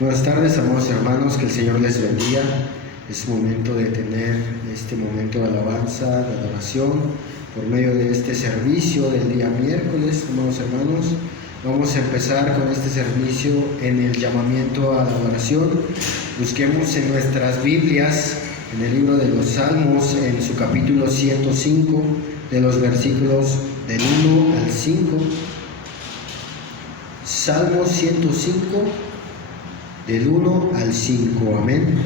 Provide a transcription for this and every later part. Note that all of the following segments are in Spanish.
Buenas tardes, amados hermanos, que el Señor les bendiga. Es momento de tener este momento de alabanza, de adoración, por medio de este servicio del día miércoles, amados hermanos. Vamos a empezar con este servicio en el llamamiento a la adoración. Busquemos en nuestras Biblias, en el libro de los Salmos, en su capítulo 105, de los versículos del 1 al 5. Salmo 105, del 1 al 5, amén.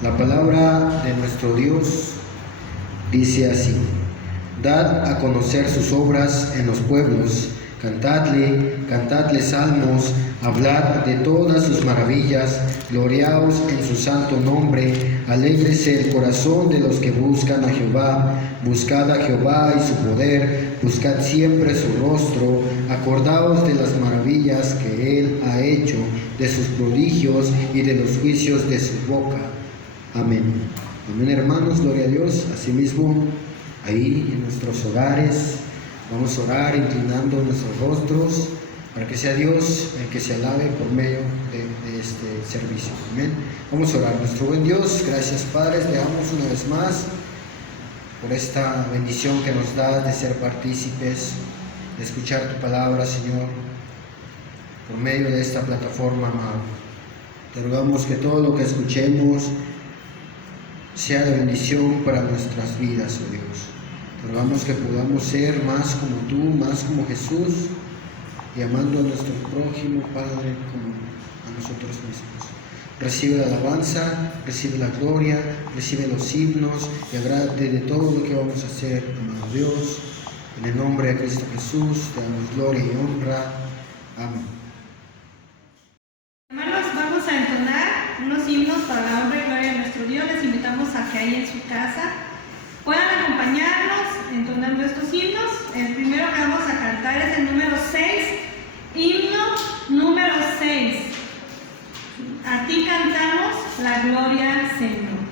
La palabra de nuestro Dios dice así: Dad a conocer sus obras en los pueblos, cantadle salmos, hablad de todas sus maravillas, gloriaos en su santo nombre, alégrese el corazón de los que buscan a Jehová, buscad a Jehová y su poder, buscad siempre su rostro, acordaos de las maravillas que él ha hecho, de sus prodigios y de los juicios de su boca. Amén. Amén, hermanos, gloria a Dios. Asimismo, ahí en nuestros hogares vamos a orar inclinando nuestros rostros para que sea Dios el que se alabe por medio de este servicio. Amén. Vamos a orar. Nuestro buen Dios, gracias, Padre, te damos una vez más por esta bendición que nos das de ser partícipes, de escuchar tu palabra, Señor, por medio de esta plataforma, amado. Te rogamos que todo lo que escuchemos sea de bendición para nuestras vidas, oh Dios. Te rogamos que podamos ser más como tú, más como Jesús, y amando a nuestro prójimo, Padre, como a nosotros mismos. Recibe la alabanza, recibe la gloria, recibe los himnos y agrádate de todo lo que vamos a hacer, amado Dios. En el nombre de Cristo Jesús, te damos gloria y honra. Amén. Hermanos, vamos a entonar unos himnos para la honra y gloria de nuestro Dios. Les invitamos a que ahí en su casa puedan acompañarnos entonando estos himnos. El primero que vamos a cantar es el número 6, himno número 6. A ti cantamos la gloria, Señor.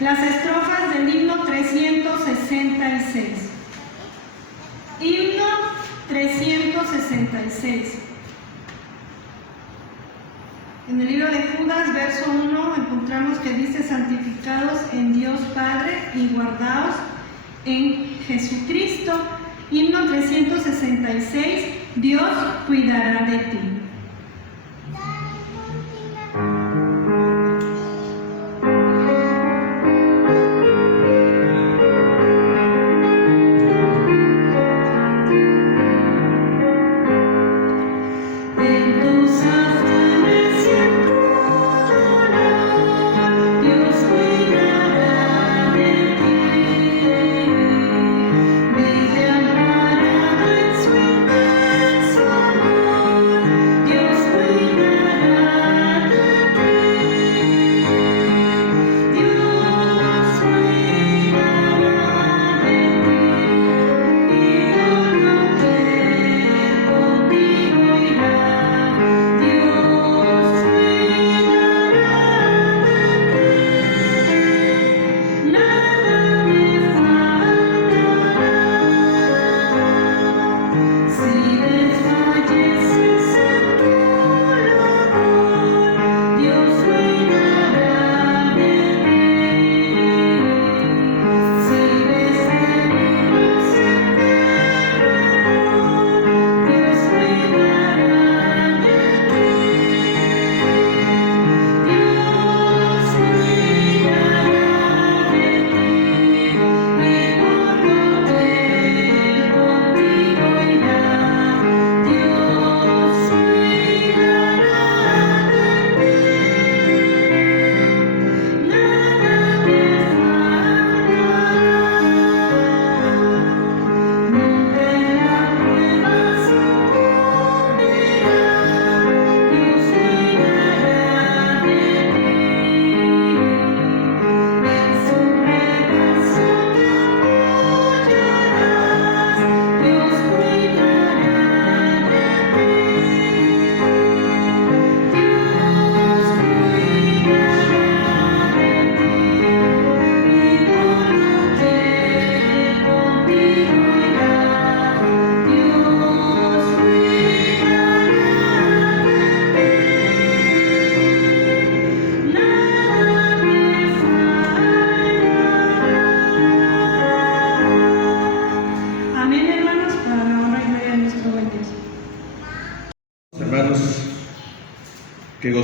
Las estrofas del himno 366. Himno 366. En el libro de Judas, verso 1, encontramos que dice: santificados en Dios Padre y guardaos en Jesucristo. Himno 366, Dios cuidará de ti.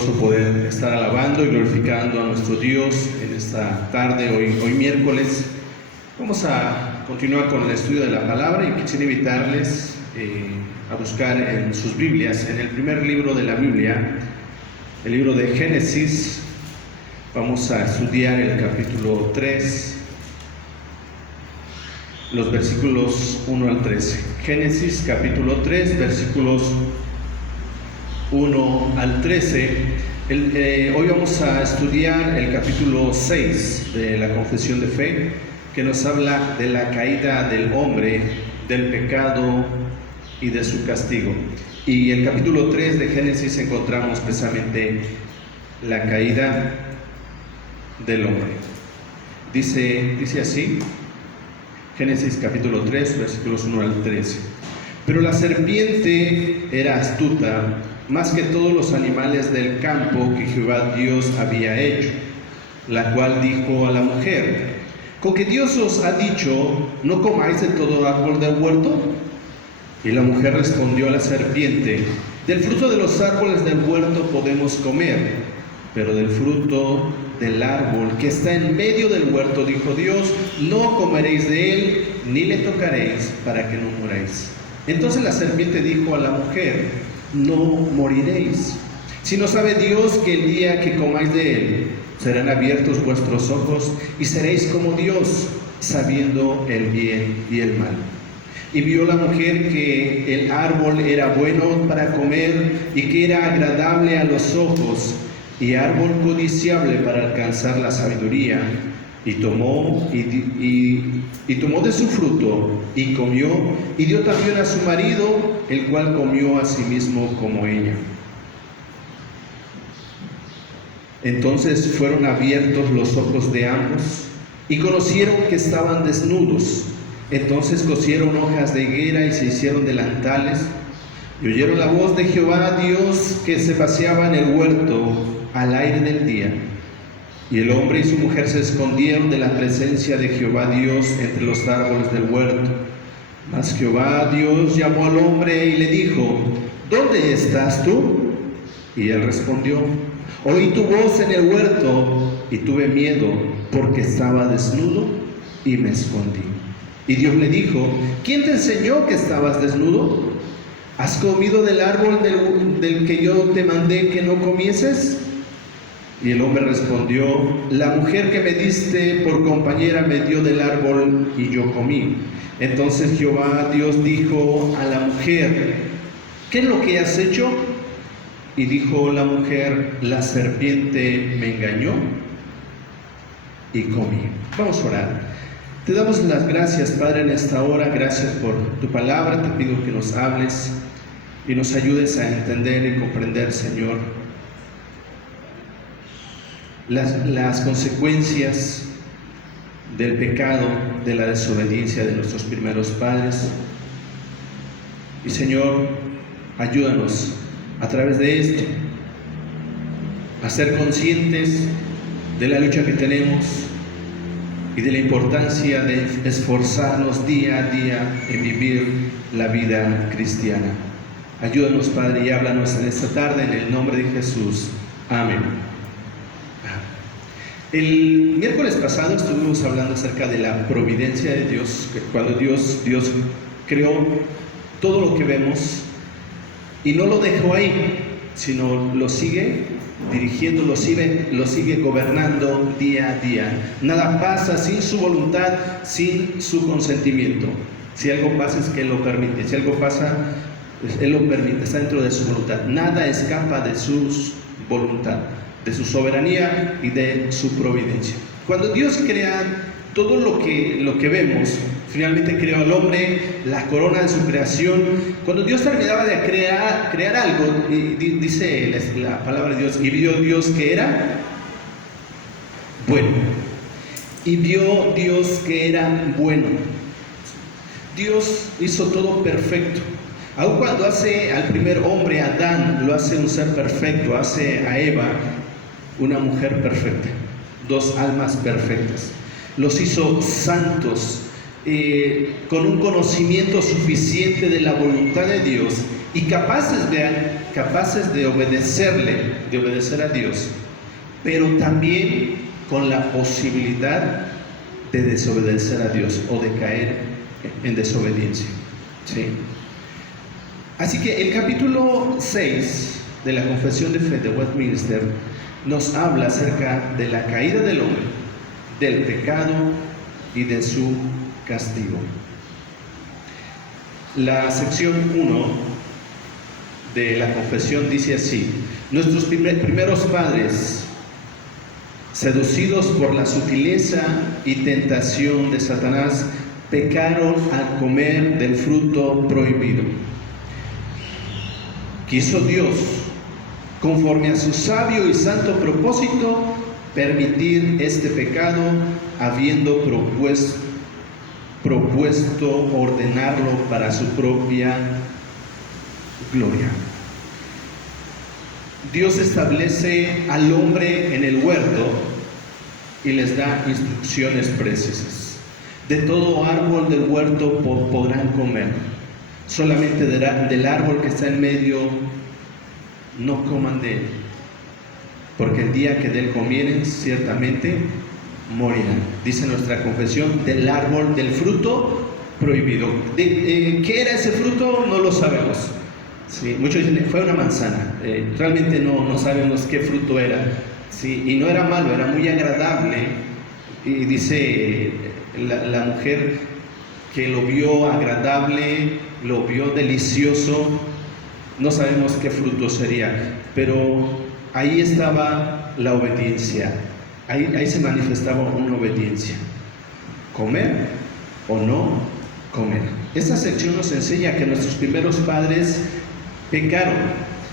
gozo poder estar alabando y glorificando a nuestro Dios en esta tarde, hoy miércoles. Vamos a continuar con el estudio de la palabra y quisiera invitarles a buscar en sus Biblias, en el primer libro de la Biblia, el libro de Génesis. Vamos a estudiar el capítulo 3, los versículos 1 al 13. Génesis capítulo 3, versículos 1 al 13. Hoy vamos a estudiar el capítulo 6 de la Confesión de Fe, que nos habla de la caída del hombre, del pecado y de su castigo. Y el capítulo 3 de Génesis encontramos precisamente la caída del hombre. Dice así, Génesis capítulo 3, versículos 1 al 13. Pero la serpiente era astuta, más que todos los animales del campo que Jehová Dios había hecho, la cual dijo a la mujer: ¿con que Dios os ha dicho, no comáis de todo árbol del huerto? Y la mujer respondió a la serpiente: del fruto de los árboles del huerto podemos comer, pero del fruto del árbol que está en medio del huerto, dijo Dios, no comeréis de él, ni le tocaréis, para que no muráis. Entonces la serpiente dijo a la mujer: no moriréis, sino sabe Dios que el día que comáis de él, serán abiertos vuestros ojos y seréis como Dios, sabiendo el bien y el mal. Y vio la mujer que el árbol era bueno para comer y que era agradable a los ojos y árbol codiciable para alcanzar la sabiduría, y tomó de su fruto y comió, y dio también a su marido, el cual comió asimismo como ella. Entonces fueron abiertos los ojos de ambos, y conocieron que estaban desnudos. Entonces cosieron hojas de higuera y se hicieron delantales, y oyeron la voz de Jehová Dios que se paseaba en el huerto al aire del día. Y el hombre y su mujer se escondieron de la presencia de Jehová Dios entre los árboles del huerto. Mas Jehová Dios llamó al hombre y le dijo: ¿dónde estás tú? Y él respondió: oí tu voz en el huerto y tuve miedo, porque estaba desnudo y me escondí. Y Dios le dijo: ¿quién te enseñó que estabas desnudo? ¿Has comido del árbol del que yo te mandé que no comieses? Y el hombre respondió: la mujer que me diste por compañera me dio del árbol y yo comí. Entonces Jehová Dios dijo a la mujer: ¿qué es lo que has hecho? Y dijo la mujer: la serpiente me engañó y comí. Vamos a orar. Te damos las gracias, Padre, en esta hora. Gracias por tu palabra. Te pido que nos hables y nos ayudes a entender y comprender, Señor, las consecuencias del pecado, de la desobediencia de nuestros primeros padres. Y Señor, ayúdanos a través de esto a ser conscientes de la lucha que tenemos y de la importancia de esforzarnos día a día en vivir la vida cristiana. Ayúdanos, Padre, y háblanos en esta tarde, en el nombre de Jesús. Amén. El miércoles pasado estuvimos hablando acerca de la providencia de Dios, que cuando Dios creó todo lo que vemos y no lo dejó ahí, sino lo sigue dirigiendo, lo sigue gobernando día a día. Nada pasa sin su voluntad, sin su consentimiento. Si algo pasa es que Él lo permite, si algo pasa, Él lo permite, está dentro de su voluntad. Nada escapa de su voluntad, de su soberanía y de su providencia. Cuando Dios crea todo lo que vemos, finalmente creó al hombre, la corona de su creación. Cuando Dios terminaba de crear algo, dice la palabra de Dios: y vio Dios que era bueno. Y vio Dios que era bueno. Dios hizo todo perfecto. Aun cuando hace al primer hombre, Adán, lo hace un ser perfecto, hace a Eva una mujer perfecta, dos almas perfectas. Los hizo santos, con un conocimiento suficiente de la voluntad de Dios y capaces de obedecer a Dios, pero también con la posibilidad de desobedecer a Dios o de caer en desobediencia. ¿Sí? Así que el capítulo 6 de la Confesión de Fe de Westminster nos habla acerca de la caída del hombre, del pecado y de su castigo. La sección 1 de la confesión dice así: nuestros primeros padres, seducidos por la sutileza y tentación de Satanás, pecaron al comer del fruto prohibido. Quiso Dios, conforme a su sabio y santo propósito, permitir este pecado, habiendo propuesto ordenarlo para su propia gloria. Dios establece al hombre en el huerto y les da instrucciones precisas. De todo árbol del huerto podrán comer, solamente del árbol que está en medio no coman de él, porque el día que de él comieren ciertamente morirán. Dice nuestra confesión: del árbol del fruto prohibido. ¿Qué era ese fruto? No lo sabemos. Sí, muchos dicen fue una manzana. Realmente no sabemos qué fruto era. Sí, y no era malo, era muy agradable. Y dice la mujer que lo vio agradable, lo vio delicioso. No sabemos qué fruto sería, pero ahí estaba la obediencia. Ahí se manifestaba una obediencia. Comer o no comer. Esta sección nos enseña que nuestros primeros padres pecaron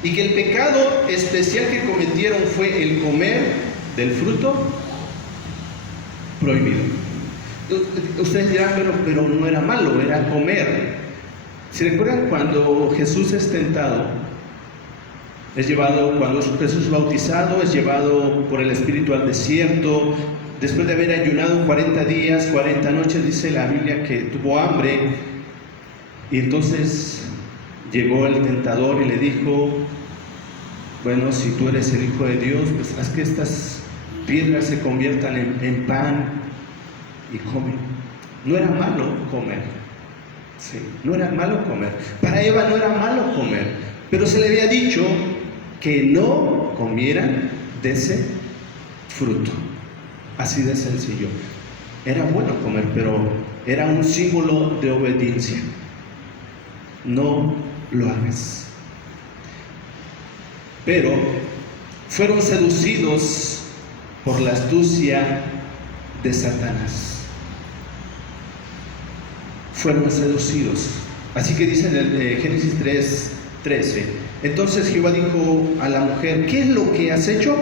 y que el pecado especial que cometieron fue el comer del fruto prohibido. Ustedes dirán, pero no era malo, era comer. ¿Se recuerdan cuando Jesús es tentado? Cuando Jesús es bautizado, es llevado por el Espíritu al desierto, después de haber ayunado 40 días, 40 noches, dice la Biblia que tuvo hambre, y entonces llegó el tentador y le dijo: bueno, si tú eres el Hijo de Dios, pues haz que estas piedras se conviertan en pan y come. No era malo comer. Sí, no era malo comer. Para Eva no era malo comer, pero se le había dicho que no comieran de ese fruto. Así de sencillo. Era bueno comer, pero era un símbolo de obediencia. No lo hagas. Pero fueron seducidos por la astucia de Satanás. Fueron seducidos. Así que dice en el Génesis 3:13: entonces Jehová dijo a la mujer: ¿qué es lo que has hecho?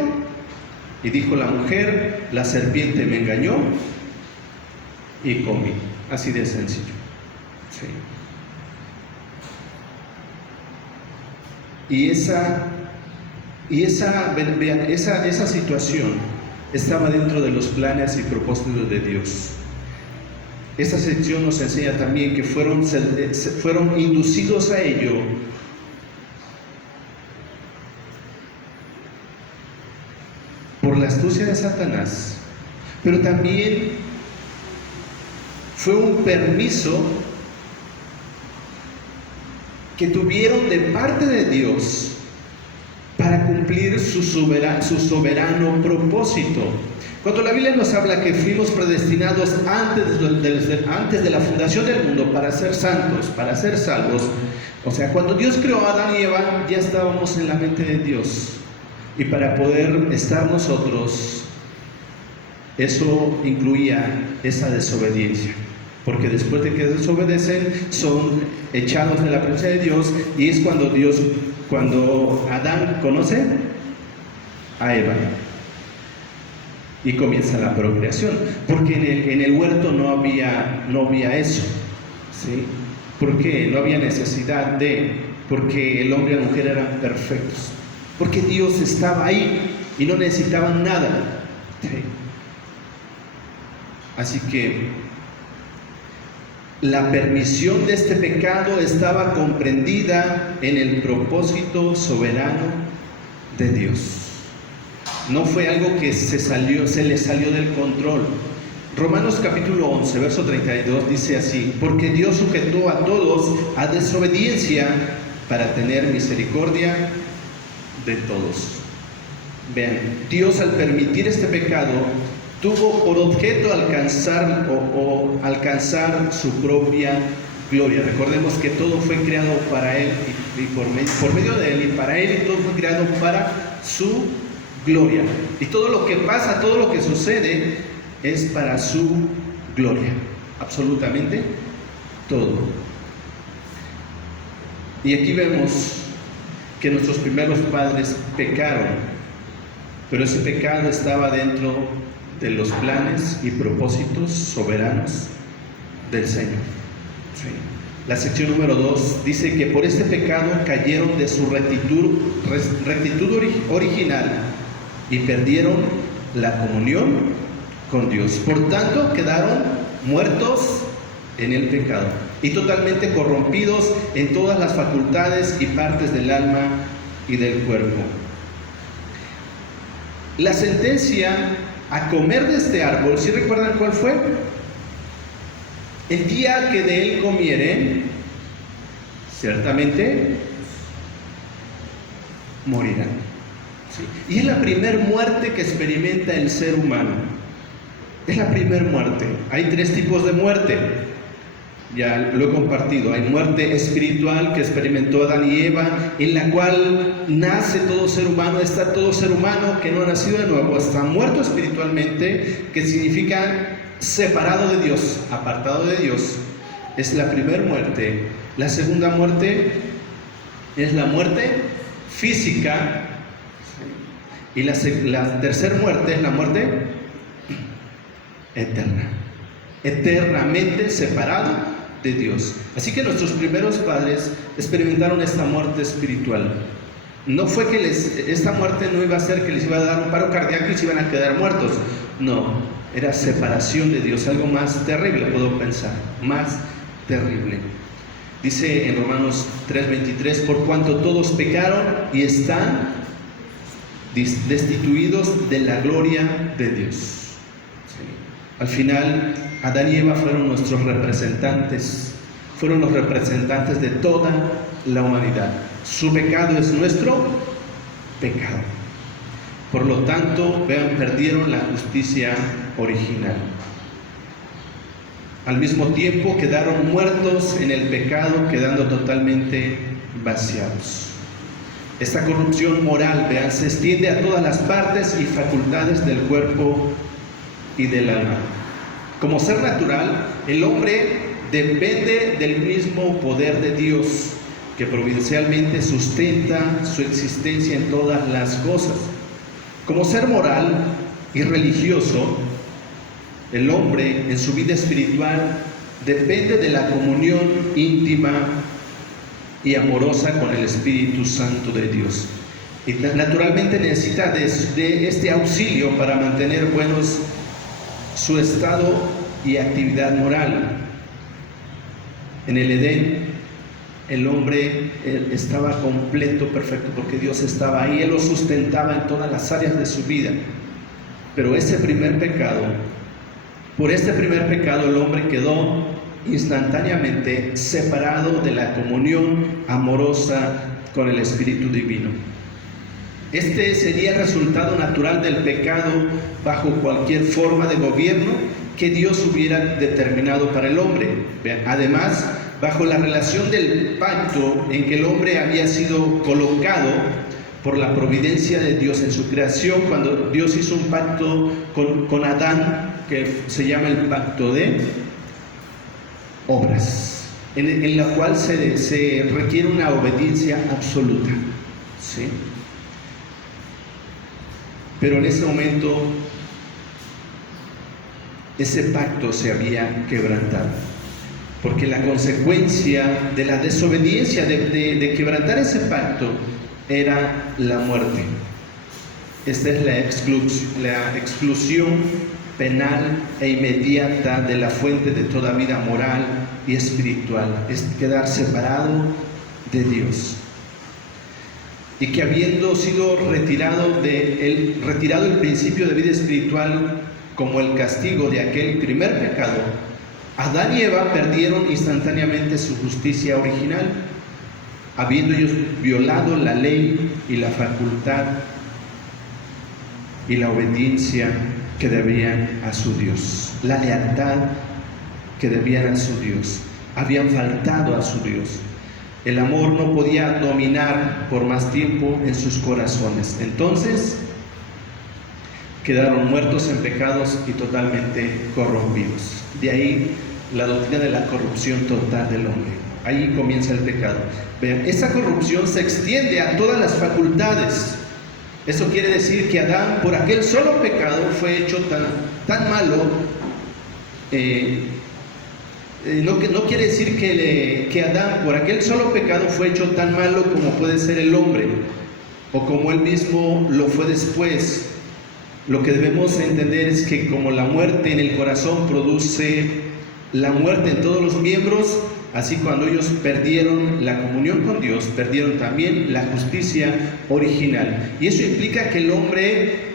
Y dijo la mujer: la serpiente me engañó y comí. Así de sencillo. Sí. Y esa situación estaba dentro de los planes y propósitos de Dios. Esta sección nos enseña también que fueron inducidos a ello por la astucia de Satanás, pero también fue un permiso que tuvieron de parte de Dios para cumplir su soberano propósito. Cuando la Biblia nos habla que fuimos predestinados antes de la fundación del mundo para ser santos, para ser salvos, o sea, cuando Dios creó a Adán y Eva, ya estábamos en la mente de Dios. Y para poder estar nosotros, eso incluía esa desobediencia. Porque después de que desobedecen, son echados de la presencia de Dios, y es cuando Adán conoce a Eva y comienza la procreación, porque en el huerto no había eso, ¿sí? Porque no había necesidad porque el hombre y la mujer eran perfectos, porque Dios estaba ahí y no necesitaban nada, ¿sí? Así que la permisión de este pecado estaba comprendida en el propósito soberano de Dios. No fue algo que se le salió del control. Romanos capítulo 11, verso 32 dice así: porque Dios sujetó a todos a desobediencia para tener misericordia de todos. Vean, Dios al permitir este pecado tuvo por objeto alcanzar su propia gloria. Recordemos que todo fue creado para Él y por medio de Él y para Él, y todo fue creado para su gloria. Y todo lo que pasa, todo lo que sucede es para su gloria. Absolutamente todo. Y aquí vemos que nuestros primeros padres pecaron, pero ese pecado estaba dentro de los planes y propósitos soberanos del Señor. Sí. La sección número 2 dice que por este pecado cayeron de su rectitud original y perdieron la comunión con Dios. Por tanto, quedaron muertos en el pecado y totalmente corrompidos en todas las facultades y partes del alma y del cuerpo. La sentencia a comer de este árbol, ¿sí recuerdan cuál fue? El día que de él comieren, ciertamente morirán. ¿Sí? Y es la primer muerte que experimenta el ser humano. Es la primer muerte. Hay 3 tipos de muerte. Ya lo he compartido. Hay muerte espiritual que experimentó Adán y Eva, en la cual nace todo ser humano. Está todo ser humano que no ha nacido de nuevo, está muerto espiritualmente, que significa separado de Dios, apartado de Dios. Es la primera muerte. La segunda muerte es la muerte física. Y la tercera muerte es la muerte eterna. Eternamente separado de Dios. Así que nuestros primeros padres experimentaron esta muerte espiritual. No fue que esta muerte no iba a ser que les iba a dar un paro cardíaco y se iban a quedar muertos. No, era separación de Dios, algo más terrible, puedo pensar, más terrible. Dice en Romanos 3:23: por cuanto todos pecaron y están destituidos de la gloria de Dios. Sí. Al final, Adán y Eva fueron nuestros representantes, fueron los representantes de toda la humanidad. Su pecado es nuestro pecado. Por lo tanto, vean, perdieron la justicia original. Al mismo tiempo quedaron muertos en el pecado, quedando totalmente vaciados. Esta corrupción moral, vean, se extiende a todas las partes y facultades del cuerpo y del alma. Como ser natural, el hombre depende del mismo poder de Dios, que providencialmente sustenta su existencia en todas las cosas. Como ser moral y religioso, el hombre en su vida espiritual depende de la comunión íntima y amorosa con el Espíritu Santo de Dios. Y naturalmente necesita de este auxilio para mantener buenos su estado y actividad moral. En el Edén, el hombre estaba completo, perfecto, porque Dios estaba ahí, Él lo sustentaba en todas las áreas de su vida. Pero por este primer pecado, el hombre quedó instantáneamente separado de la comunión amorosa con el Espíritu Divino. Este sería el resultado natural del pecado bajo cualquier forma de gobierno que Dios hubiera determinado para el hombre. Además, bajo la relación del pacto en que el hombre había sido colocado por la providencia de Dios en su creación, cuando Dios hizo un pacto con Adán, que se llama el pacto de obras, en la cual se requiere una obediencia absoluta, ¿sí? Pero en ese momento ese pacto se había quebrantado, porque la consecuencia de la desobediencia, de quebrantar ese pacto, era la muerte. Esta es la exclusión penal e inmediata de la fuente de toda vida moral y espiritual, es quedar separado de Dios. Y que habiendo sido retirado el principio de vida espiritual como el castigo de aquel primer pecado, Adán y Eva perdieron instantáneamente su justicia original, habiendo ellos violado la ley y la facultad y la obediencia que debían a su Dios, la lealtad que debían a su Dios. Habían faltado a su Dios. El amor no podía dominar por más tiempo en sus corazones. Entonces quedaron muertos en pecados y totalmente corrompidos. De ahí la doctrina de la corrupción total del hombre. Ahí comienza el pecado. Vean, esa corrupción se extiende a todas las facultades. Eso quiere decir que Adán, por aquel solo pecado, fue hecho tan malo. No quiere decir que Adán, por aquel solo pecado, fue hecho tan malo como puede ser el hombre, o como él mismo lo fue después. Lo que debemos entender es que como la muerte en el corazón produce la muerte en todos los miembros, así cuando ellos perdieron la comunión con Dios, perdieron también la justicia original. Y eso implica que el hombre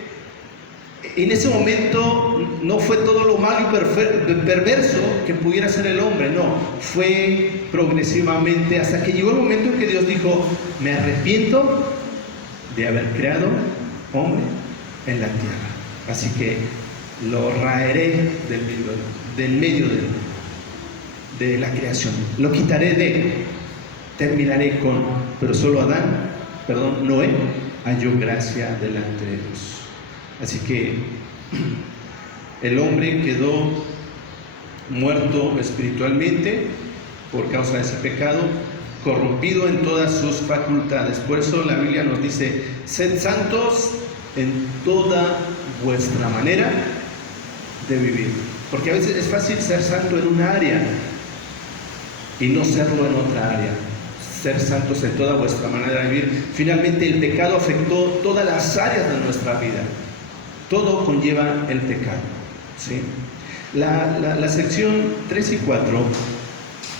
en ese momento no fue todo lo malo y perverso que pudiera ser el hombre, no, fue progresivamente hasta que llegó el momento en que Dios dijo: me arrepiento de haber creado hombre en la tierra, así que lo raeré del medio de la creación, lo quitaré terminaré con, pero solo Noé halló gracia delante de Dios. Así que el hombre quedó muerto espiritualmente por causa de ese pecado, corrompido en todas sus facultades. Por eso la Biblia nos dice: sed santos en toda vuestra manera de vivir. Porque a veces es fácil ser santo en una área y no serlo en otra área. Ser santos en toda vuestra manera de vivir. Finalmente el pecado afectó todas las áreas de nuestra vida. Todo conlleva el pecado, ¿sí? La sección 3 y 4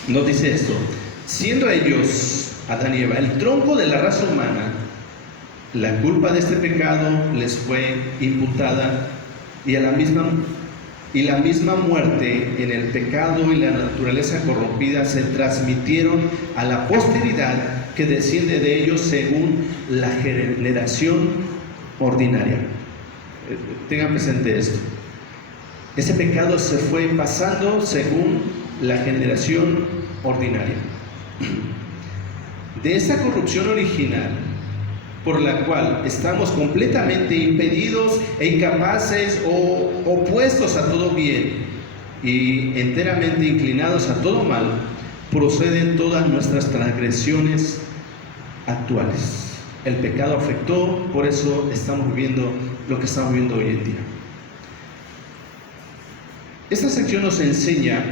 nos dice esto: siendo ellos, Adán y Eva, el tronco de la raza humana, la culpa de este pecado les fue imputada, y la misma muerte en el pecado y la naturaleza corrompida se transmitieron a la posteridad que desciende de ellos según la generación ordinaria. Tengan presente esto. Ese pecado se fue pasando según la generación ordinaria. De esa corrupción original, por la cual estamos completamente impedidos e incapaces o opuestos a todo bien y enteramente inclinados a todo mal, proceden todas nuestras transgresiones actuales. El pecado afectó, por eso estamos viviendo lo que estamos viviendo hoy en día. Esta sección nos enseña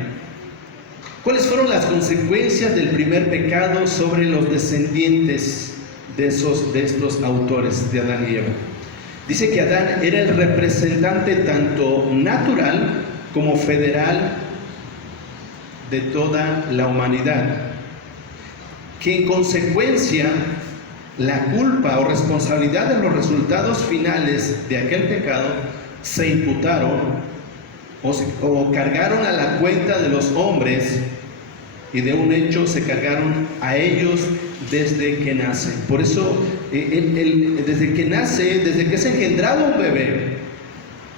cuáles fueron las consecuencias del primer pecado sobre los descendientes de estos autores de Adán y Eva. Dice que Adán era el representante tanto natural como federal de toda la humanidad, que en consecuencia la culpa o responsabilidad de los resultados finales de aquel pecado se imputaron o cargaron a la cuenta de los hombres, y de un hecho se cargaron a ellos desde que nacen. Por eso, desde que nace, desde que es engendrado un bebé,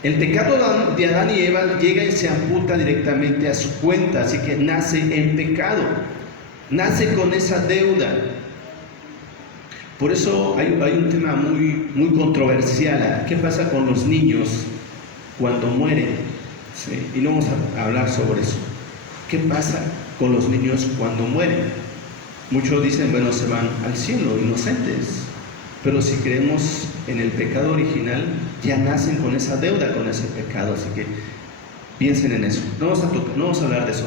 el pecado de Adán y Eva llega y se amputa directamente a su cuenta. Así que nace en pecado, nace con esa deuda. Por eso hay un tema muy controversial. ¿Qué pasa con los niños cuando mueren? ¿Sí? Y no vamos a hablar sobre eso. ¿Qué pasa con los niños cuando mueren? Muchos dicen, bueno, se van al cielo inocentes, pero si creemos en el pecado original, ya nacen con esa deuda, con ese pecado. Así que piensen en eso. No vamos a hablar de eso.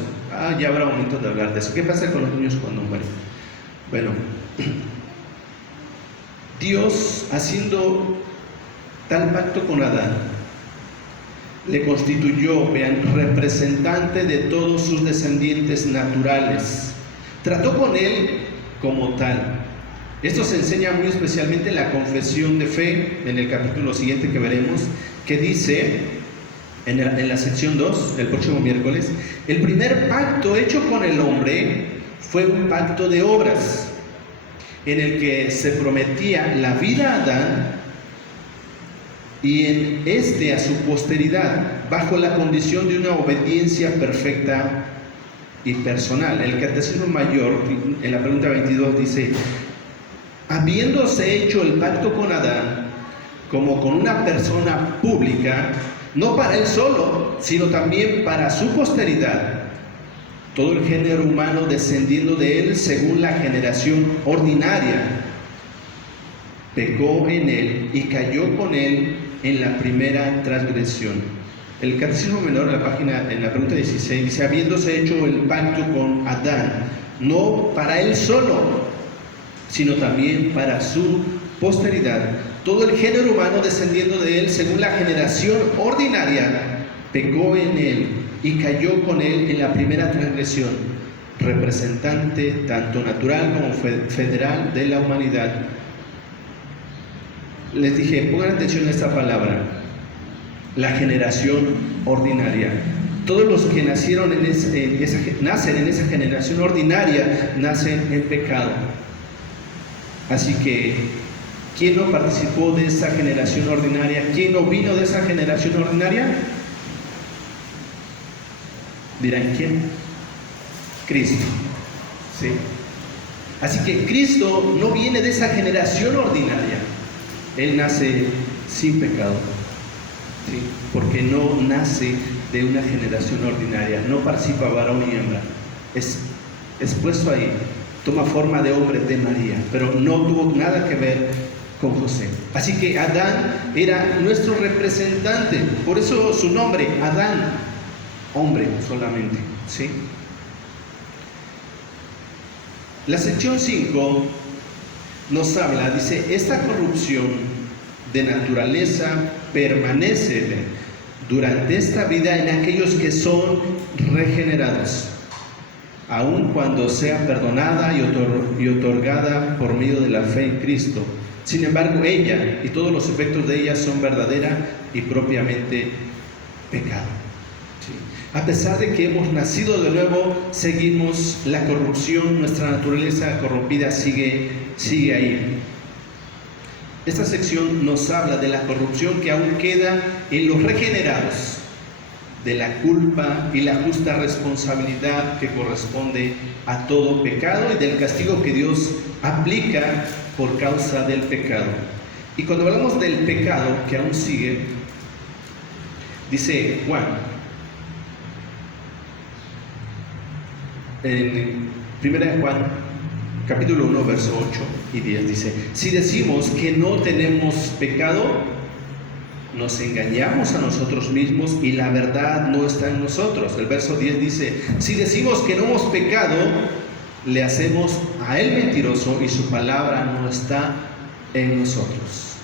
Ya habrá momento de hablar de eso. ¿Qué pasa con los niños cuando mueren? Bueno, Dios, haciendo tal pacto con Adán, le constituyó, vean, representante de todos sus descendientes naturales. Trató con él como tal. Esto se enseña muy especialmente en la confesión de fe, en el capítulo siguiente que veremos, que dice, en la sección 2, el próximo miércoles, el primer pacto hecho con el hombre fue un pacto de obras, en el que se prometía la vida a Adán y en este a su posteridad, bajo la condición de una obediencia perfecta y personal. El Catecismo Mayor, en la pregunta 22, dice: habiéndose hecho el pacto con Adán como con una persona pública, no para él solo, sino también para su posteridad, todo el género humano descendiendo de él según la generación ordinaria, pecó en él y cayó con él en la primera transgresión. El Catecismo Menor, en la pregunta 16, dice: habiéndose hecho el pacto con Adán, no para él solo, sino también para su posteridad, todo el género humano descendiendo de él según la generación ordinaria, pecó en él y cayó con él en la primera transgresión, representante tanto natural como federal de la humanidad. Les dije, pongan atención a esta palabra, la generación ordinaria. Todos los que nacen en esa generación ordinaria nacen en pecado. Así que, ¿quién no participó de esa generación ordinaria? ¿Quién no vino de esa generación ordinaria? Dirán, ¿quién? Cristo. ¿Sí? Así que Cristo no viene de esa generación ordinaria. Él nace sin pecado. ¿Sí? Porque no nace de una generación ordinaria. No participa varón y hembra. Es puesto ahí. Toma forma de hombre de María, pero no tuvo nada que ver con José. Así que Adán era nuestro representante. Por eso su nombre, Adán. Hombre solamente, ¿sí? La sección 5 nos habla, dice, esta corrupción de naturaleza permanece durante esta vida en aquellos que son regenerados, aun cuando sea perdonada y otorgada por medio de la fe en Cristo. Sin embargo, ella y todos los efectos de ella son verdadera y propiamente pecado. ¿Sí? A pesar de que hemos nacido de nuevo, seguimos la corrupción, nuestra naturaleza corrompida sigue ahí. Esta sección nos habla de la corrupción que aún queda en los regenerados, de la culpa y la justa responsabilidad que corresponde a todo pecado y del castigo que Dios aplica por causa del pecado. Y cuando hablamos del pecado que aún sigue, dice Juan, en 1 Juan capítulo 1 verso 8 y 10 dice: si decimos que no tenemos pecado, nos engañamos a nosotros mismos y la verdad no está en nosotros. El verso 10 dice: si decimos que no hemos pecado, le hacemos a él mentiroso y su palabra no está en nosotros.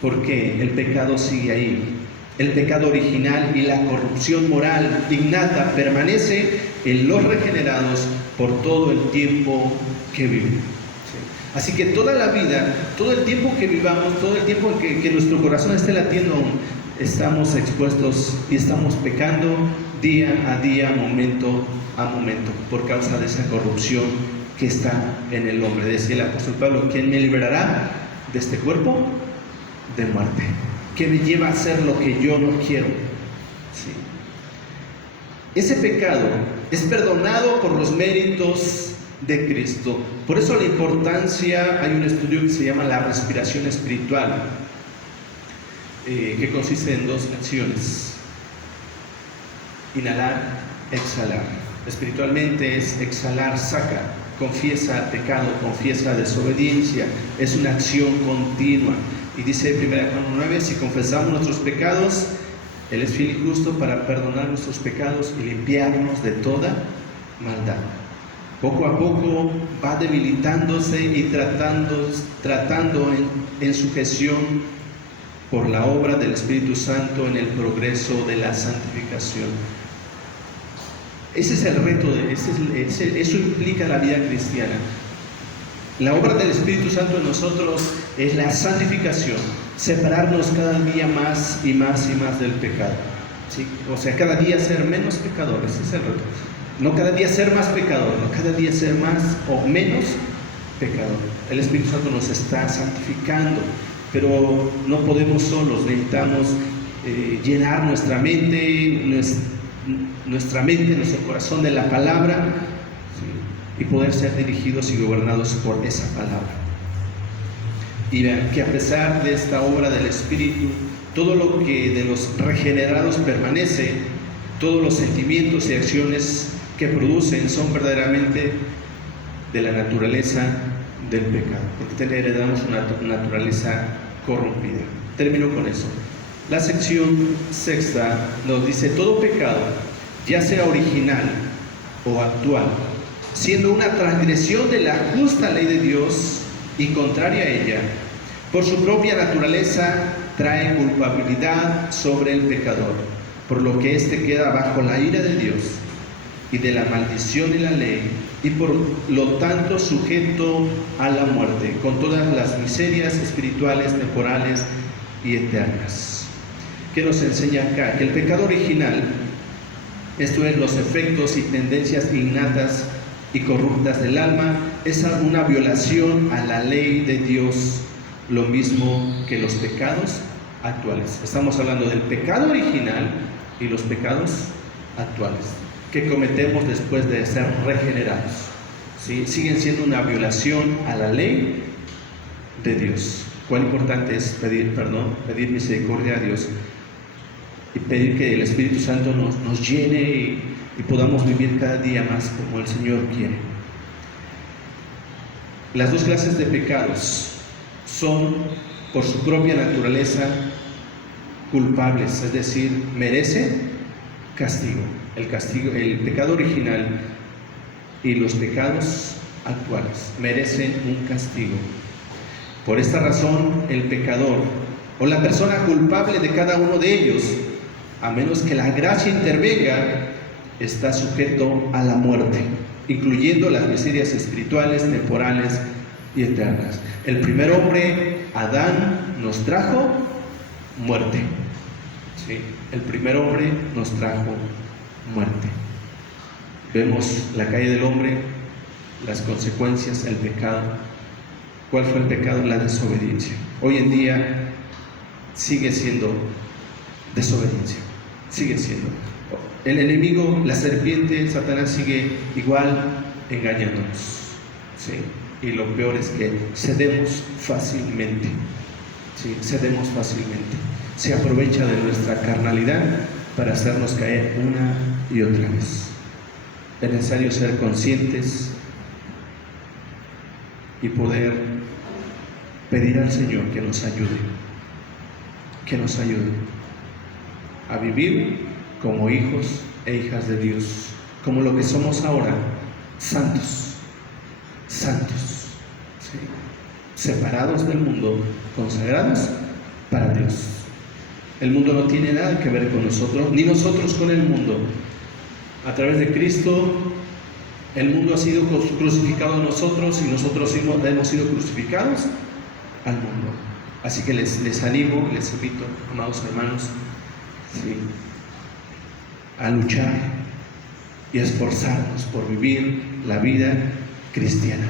Porque el pecado sigue ahí. El pecado original y la corrupción moral innata permanece en los regenerados por todo el tiempo que viven. Así que toda la vida, todo el tiempo que vivamos, todo el tiempo que nuestro corazón esté latiendo, estamos expuestos y estamos pecando día a día, momento a momento, por causa de esa corrupción que está en el hombre. Decía el apóstol Pablo: ¿quién me librará de este cuerpo de muerte? ¿Qué me lleva a hacer lo que yo no quiero? ¿Sí? Ese pecado es perdonado por los méritos de Cristo. Por eso la importancia, hay un estudio que se llama la respiración espiritual, que consiste en dos acciones: inhalar, exhalar. Espiritualmente es exhalar, saca, confiesa pecado, confiesa desobediencia, es una acción continua. Y dice 1 Juan 9: si confesamos nuestros pecados, Él es fiel y justo para perdonar nuestros pecados y limpiarnos de toda maldad. Poco a poco va debilitándose y tratando en sujeción por la obra del Espíritu Santo en el progreso de la santificación. Ese es el reto, eso implica la vida cristiana. La obra del Espíritu Santo en nosotros es la santificación, separarnos cada día más y más y más del pecado, ¿sí? O sea, cada día ser menos pecadores, ese es el reto. No cada día ser más pecador, no cada día ser más o menos pecador. El Espíritu Santo nos está santificando, pero no podemos solos, necesitamos llenar nuestra mente, nuestro corazón de la palabra, ¿sí? Y poder ser dirigidos y gobernados por esa palabra. Y vean que a pesar de esta obra del Espíritu, todo lo que de los regenerados permanece, todos los sentimientos y acciones que producen son verdaderamente de la naturaleza del pecado, porque heredamos una naturaleza corrompida. Termino con eso. La sección sexta nos dice: todo pecado, ya sea original o actual, siendo una transgresión de la justa ley de Dios y contraria a ella, por su propia naturaleza trae culpabilidad sobre el pecador, por lo que éste queda bajo la ira de Dios y de la maldición de la ley, y por lo tanto sujeto a la muerte, con todas las miserias espirituales, temporales y eternas. ¿Qué nos enseña acá? Que el pecado original, esto es, los efectos y tendencias innatas y corruptas del alma, es una violación a la ley de Dios, lo mismo que los pecados actuales. Estamos hablando del pecado original y los pecados actuales que cometemos después de ser regenerados, ¿sí? Siguen siendo una violación a la ley de Dios. Cuán importante es pedir perdón, pedir misericordia a Dios y pedir que el Espíritu Santo nos llene y podamos vivir cada día más como el Señor quiere. Las dos clases de pecados son, por su propia naturaleza, culpables, es decir, merecen castigo. El pecado original y los pecados actuales merecen un castigo. Por esta razón, el pecador o la persona culpable de cada uno de ellos, a menos que la gracia intervenga, está sujeto a la muerte, incluyendo las miserias espirituales, temporales y eternas. El primer hombre, Adán, nos trajo muerte, ¿sí? El primer hombre nos trajo muerte. Vemos la caída del hombre, las consecuencias, el pecado. ¿Cuál fue el pecado? La desobediencia. Hoy en día sigue siendo desobediencia, sigue siendo. El enemigo, la serpiente, Satanás, sigue igual engañándonos, ¿sí? Y lo peor es que cedemos fácilmente, ¿sí? Cedemos fácilmente. Se aprovecha de nuestra carnalidad para hacernos caer una y otra vez. Es necesario ser conscientes y poder pedir al Señor que nos ayude a vivir como hijos e hijas de Dios, como lo que somos ahora, santos, ¿sí? Separados del mundo, consagrados para Dios. El mundo no tiene nada que ver con nosotros, ni nosotros con el mundo. A través de Cristo, el mundo ha sido crucificado a nosotros y nosotros hemos sido crucificados al mundo. Así que les animo, les invito, amados hermanos, ¿sí?, a luchar y a esforzarnos por vivir la vida cristiana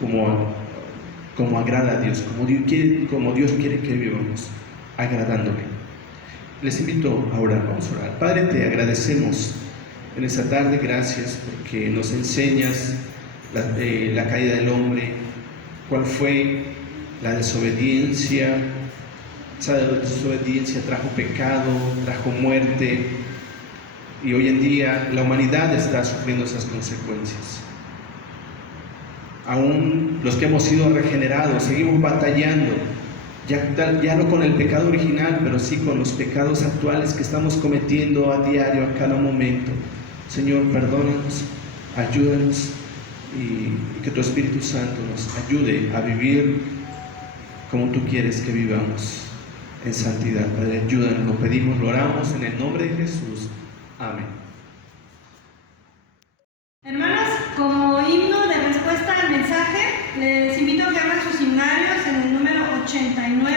como agrada a Dios, como Dios quiere que vivamos, agradándole. Les invito a orar, vamos a orar. Padre, te agradecemos en esta tarde, gracias porque nos enseñas la caída del hombre, cuál fue la desobediencia. Esa desobediencia trajo pecado, trajo muerte, y hoy en día la humanidad está sufriendo esas consecuencias. Aún los que hemos sido regenerados seguimos batallando, ya no con el pecado original, pero sí con los pecados actuales que estamos cometiendo a diario, a cada momento. Señor, perdónanos, ayúdanos, y que tu Espíritu Santo nos ayude a vivir como tú quieres que vivamos. en santidad. Padre, ayúdanos, lo pedimos, lo oramos en el nombre de Jesús. Amén. Hermanos, como himno de respuesta al mensaje, les invito a que abran sus himnarios en el número 89,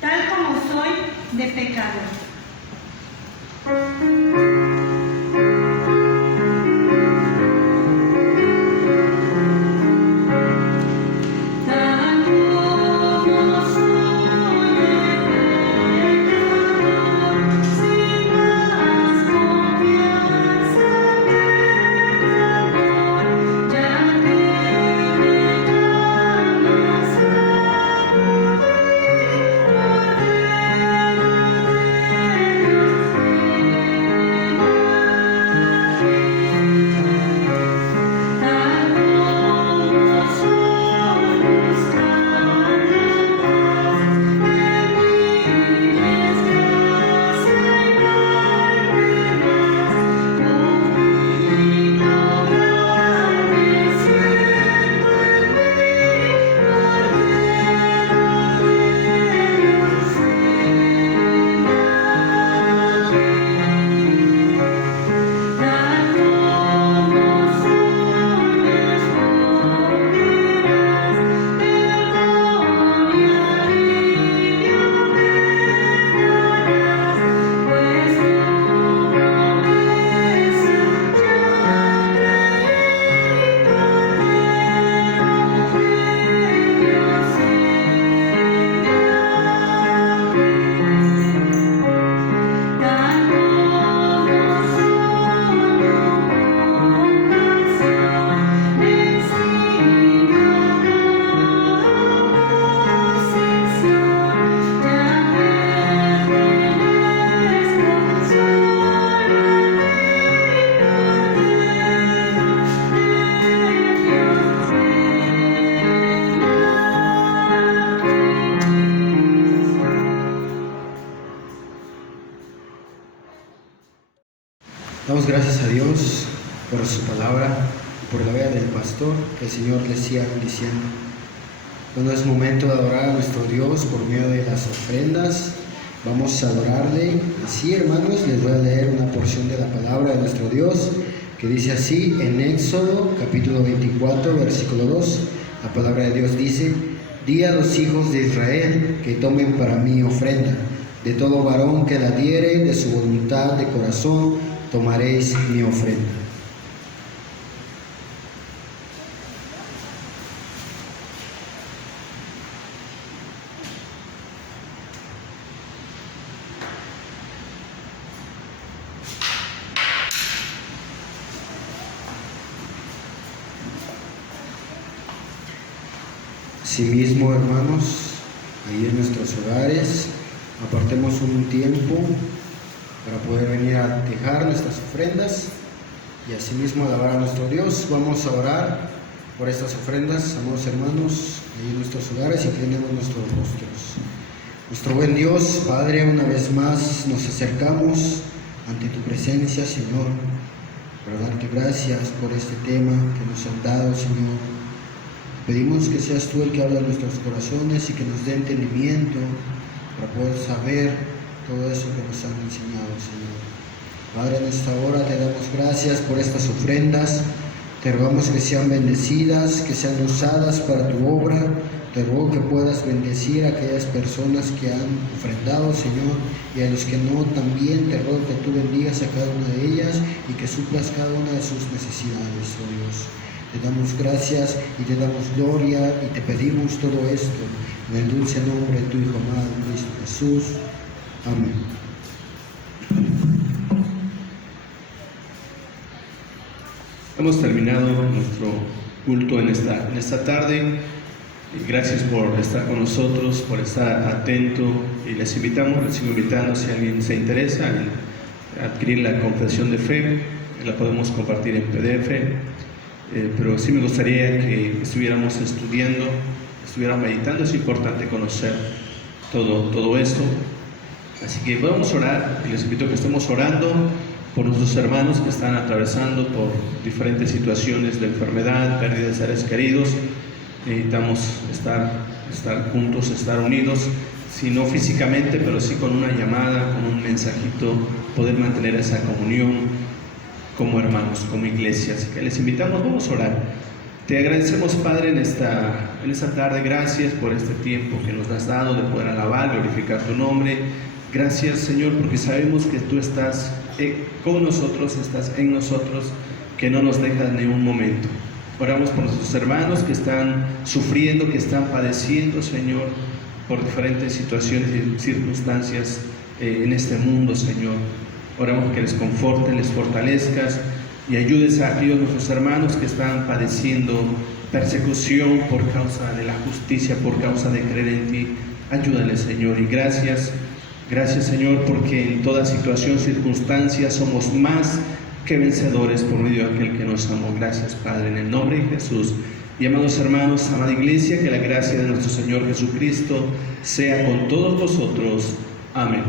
tal como soy de pecador. Damos gracias a Dios por su palabra y por la vida del pastor, que el Señor les siga bendiciendo. Bueno, es momento de adorar a nuestro Dios por medio de las ofrendas. Vamos a adorarle. Así, hermanos, les voy a leer una porción de la palabra de nuestro Dios, que dice así en Éxodo capítulo 24, versículo 2. La palabra de Dios dice: Di a los hijos de Israel que tomen para mí ofrenda. De todo varón que la diere, de su voluntad de corazón, tomaréis mi ofrenda. Asimismo, hermanos, ahí en nuestros hogares, apartemos un tiempo para poder venir a dejar nuestras ofrendas y asimismo alabar a nuestro Dios. Vamos a orar por estas ofrendas, amados hermanos, ahí en nuestros hogares, y inclinemos nuestros rostros. Nuestro buen Dios, Padre, una vez más nos acercamos ante tu presencia, Señor, para darte gracias por este tema que nos han dado, Señor. Pedimos que seas tú el que habla en nuestros corazones y que nos dé entendimiento para poder saber todo eso que nos han enseñado, Señor. Padre, en esta hora te damos gracias por estas ofrendas. Te rogamos que sean bendecidas, que sean usadas para tu obra. Te ruego que puedas bendecir a aquellas personas que han ofrendado, Señor, y a los que no, también te ruego que tú bendigas a cada una de ellas y que suplas cada una de sus necesidades, oh Dios. Te damos gracias y te damos gloria y te pedimos todo esto en el dulce nombre de tu Hijo amado, Cristo Jesús. Amén. Hemos terminado nuestro culto en esta tarde. Gracias por estar con nosotros, por estar atento, y les sigo invitando, si alguien se interesa en adquirir la confesión de fe, la podemos compartir en PDF, pero sí me gustaría que estuviéramos estudiando, estuviéramos meditando. Es importante conocer todo esto. Así que vamos a orar, y les invito a que estemos orando por nuestros hermanos que están atravesando por diferentes situaciones de enfermedad, pérdida de seres queridos. Necesitamos estar juntos, estar unidos. si no físicamente, pero sí con una llamada, con un mensajito, poder mantener esa comunión como hermanos, como iglesia. Así que les invitamos, vamos a orar. Te agradecemos, Padre, en esta tarde. Gracias por este tiempo que nos has dado de poder alabar, glorificar tu nombre. Gracias, Señor, porque sabemos que tú estás con nosotros, estás en nosotros, que no nos dejas ni un momento. Oramos por nuestros hermanos que están sufriendo, que están padeciendo, Señor, por diferentes situaciones y circunstancias en este mundo, Señor. Oramos que les confortes, les fortalezcas y ayudes a aquellos nuestros hermanos que están padeciendo persecución por causa de la justicia, por causa de creer en ti. Ayúdales, Señor, y gracias, Señor, porque en toda situación, circunstancia, somos más que vencedores por medio de aquel que nos amó. Gracias, Padre, en el nombre de Jesús. Y amados hermanos, amada iglesia, que la gracia de nuestro Señor Jesucristo sea con todos vosotros. Amén.